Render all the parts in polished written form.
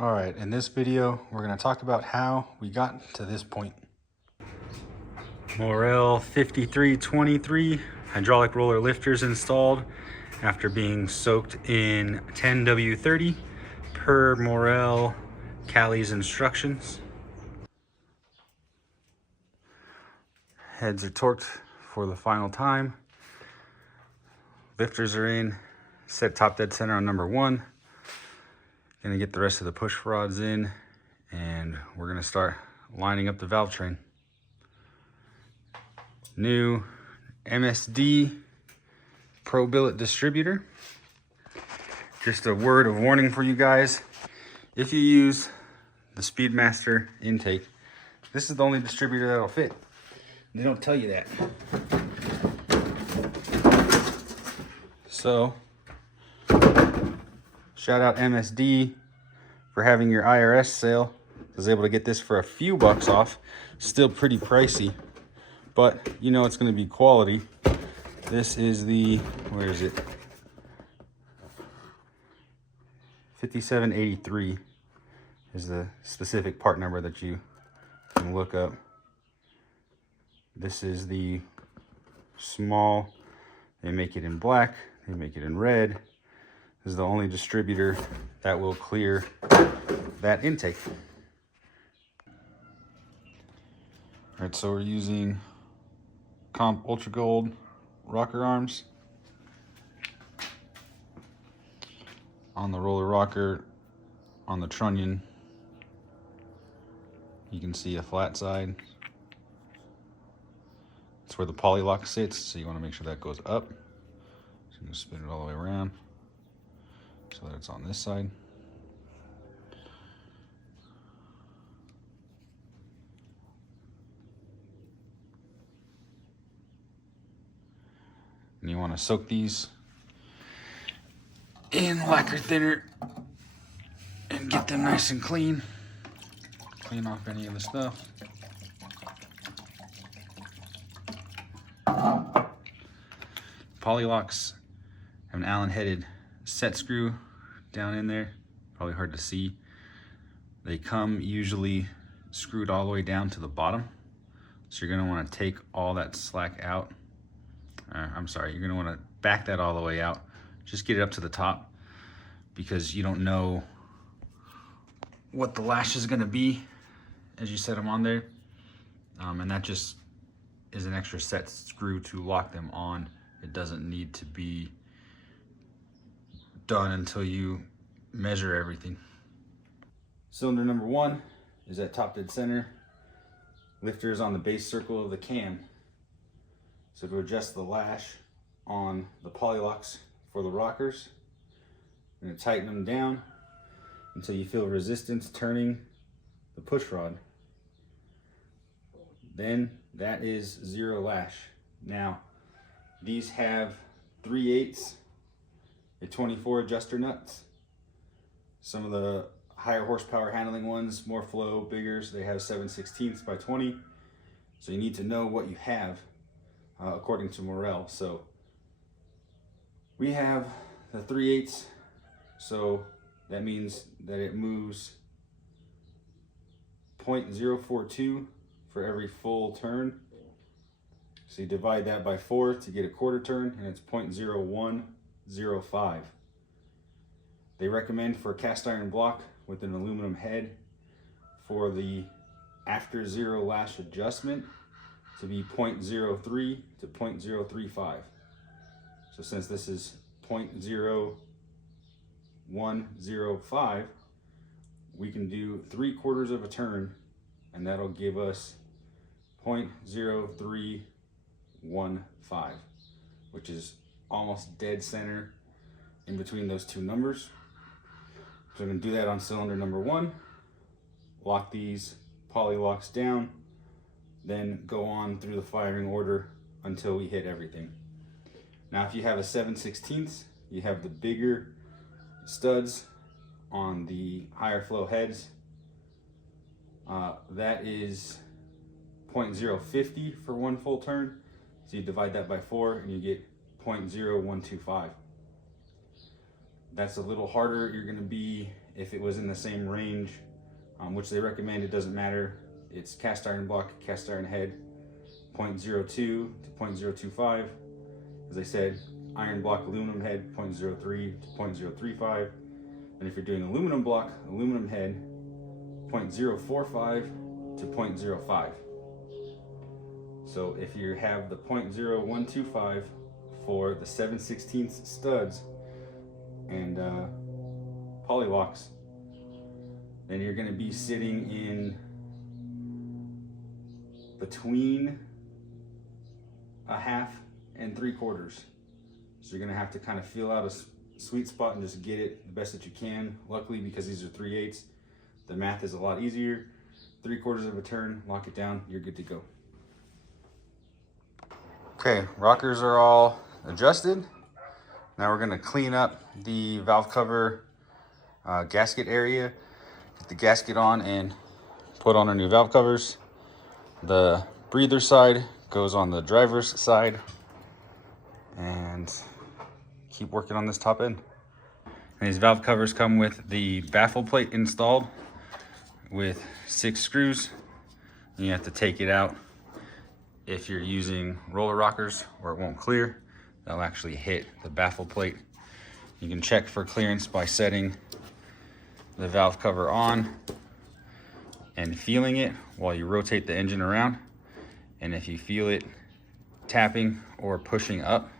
All right, in this video, we're gonna talk about how we got to this point. Morel 5323 hydraulic roller lifters installed after being soaked in 10W30 per Morel Cali's instructions. Heads are torqued for the final time. Lifters are in, set top dead center on number 1. Gonna get the rest of the push rods in, and we're gonna start lining up the valve train. New MSD Pro Billet distributor. Just a word of warning for you guys. If you use the Speedmaster intake, this is the only distributor that'll fit. They don't tell you that. So, shout out MSD for having your IRS sale. I was able to get this for a few bucks off. Still pretty pricey, but you know it's going to be quality. This is the, where is it? 5783 is the specific part number that you can look up. This is the small. They make it in black. They make it in red. This is the only distributor that will clear that intake. All right, so we're using Comp Ultra Gold rocker arms. On the roller rocker, on the trunnion, you can see a flat side. It's where the polylock sits, so you want to make sure that goes up. So you can spin it all the way around so that it's on this side. And you want to soak these in lacquer thinner and get them nice and clean. Clean off any of the stuff. Polylocks have an Allen-headed set screw down in there. Probably hard to see. They come usually screwed all the way down to the bottom. So you're gonna wanna take all that slack out. You're gonna wanna back that all the way out. Just get it up to the top because you don't know what the lash is gonna be as you set them on there. And that just is an extra set screw to lock them on. It doesn't need to be done until you measure everything. Cylinder number 1 is at top dead center. Lifter is on the base circle of the cam. So to adjust the lash on the polylocks for the rockers, you're gonna tighten them down until you feel resistance turning the push rod. Then that is 0 lash. Now, these have 3/8 a 24 adjuster nuts. Some of the higher horsepower handling ones, more flow, bigger, so they have 7/16 by 20. So you need to know what you have according to Morel. So we have the 3/8, so that means that it moves 0.042 for every full turn. So you divide that by 4 to get a quarter turn, and it's 0.0105. They recommend for a cast iron block with an aluminum head for the after 0 lash adjustment to be 0.03 to 0.035. So since this is 0.0105, we can do 3/4 of a turn, and that'll give us 0.0315, which is almost dead center in between those two numbers. So I'm gonna do that on cylinder number 1, lock these polylocks down, then go on through the firing order until we hit everything. Now if you have a 7/16, you have the bigger studs on the higher flow heads. That is 0.050 for 1 full turn. So you divide that by 4 and you get 0.0125. That's a little harder. You're gonna be if it was in the same range, which they recommend. It doesn't matter. It's cast iron block, cast iron head, 0.02 to 0.025. As I said, iron block aluminum head, 0.03 to 0.035. And if you're doing aluminum block, aluminum head, 0.045 to 0.05. So if you have the 0.0125 for the 7/16 studs and polylocks, then you're going to be sitting in between 1/2 and 3/4. So you're going to have to kind of feel out a sweet spot and just get it the best that you can. Luckily, because these are 3/8, the math is a lot easier. 3/4 of a turn, lock it down, you're good to go. Okay, rockers are all adjusted. Now we're gonna clean up the valve cover gasket area, get the gasket on and put on our new valve covers. The breather side goes on the driver's side, and keep working on this top end. And these valve covers come with the baffle plate installed with 6 screws. And you have to take it out if you're using roller rockers, or it won't clear. That'll actually hit the baffle plate. You can check for clearance by setting the valve cover on and feeling it while you rotate the engine around. And if you feel it tapping or pushing up,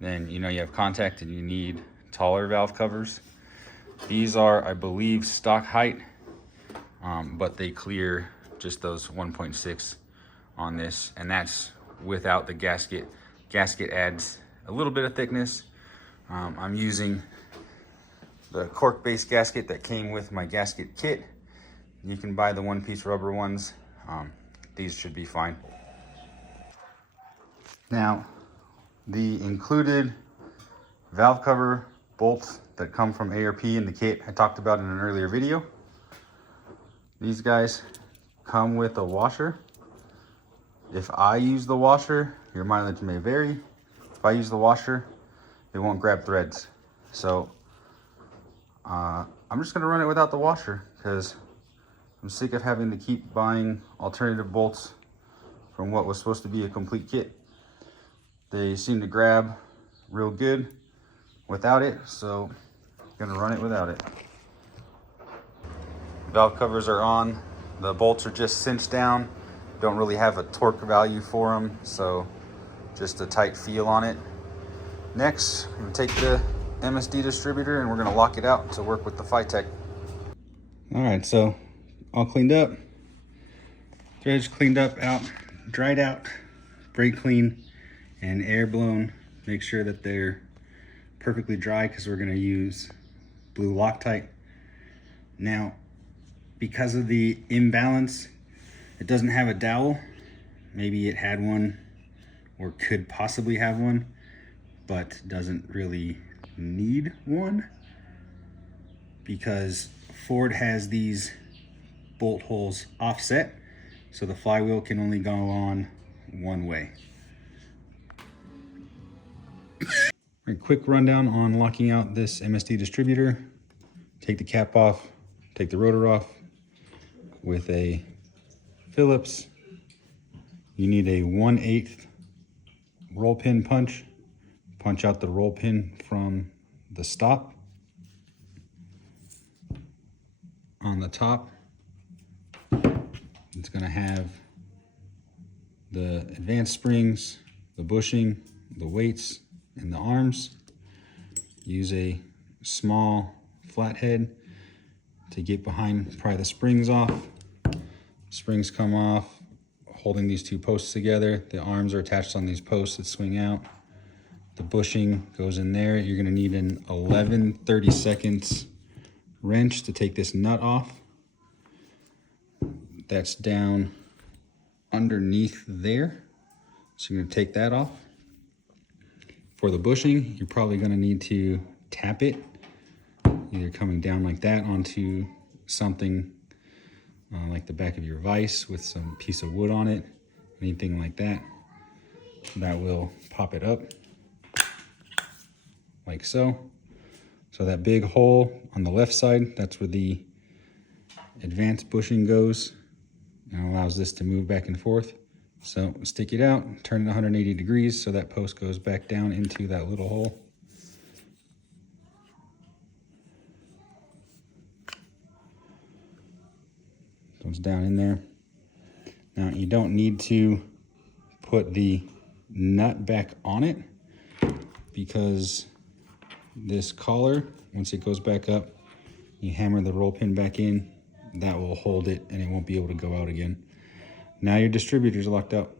then you know you have contact and you need taller valve covers. These are, I believe, stock height, but they clear just those 1.6 on this, and that's without the gasket. Gasket adds a little bit of thickness. I'm using the cork-based gasket that came with my gasket kit. You can buy the one-piece rubber ones. These should be fine. Now, the included valve cover bolts that come from ARP in the kit I talked about in an earlier video. These guys come with a washer. If I use the washer, your mileage may vary. If I use the washer, it won't grab threads. So I'm just gonna run it without the washer because I'm sick of having to keep buying alternative bolts from what was supposed to be a complete kit. They seem to grab real good without it, so I'm gonna run it without it. Valve covers are on. The bolts are just cinched down. Don't really have a torque value for them, so just a tight feel on it. Next, I'm gonna take the MSD distributor and we're gonna lock it out to work with the Phytech. All right, so all cleaned up. Threads cleaned up, out, dried out, brake clean, and air blown. Make sure that they're perfectly dry because we're gonna use blue Loctite. Now, because of the imbalance, it doesn't have a dowel. Maybe it had one or could possibly have one, but doesn't really need one because Ford has these bolt holes offset, so the flywheel can only go on one way. A quick rundown on locking out this MSD distributor. Take the cap off, take the rotor off with a Phillips. You need a 1/8 roll pin punch. Punch out the roll pin from the stop. On the top, it's going to have the advanced springs, the bushing, the weights, and the arms. Use a small flathead to get behind, pry the springs off. Springs come off, holding these two posts together. The arms are attached on these posts that swing out. The bushing goes in there. You're gonna need an 11/32 wrench to take this nut off. That's down underneath there. So you're gonna take that off. For the bushing, you're probably gonna need to tap it, either coming down like that onto something like the back of your vise with some piece of wood on it, anything like that. That will pop it up like so. So that big hole on the left side, that's where the advanced bushing goes and allows this to move back and forth. So stick it out, turn it 180 degrees so that post goes back down into that little hole. So it's down in there. Now you don't need to put the nut back on it because this collar, once it goes back up, you hammer the roll pin back in, that will hold it and it won't be able to go out again. Now your distributor's locked out.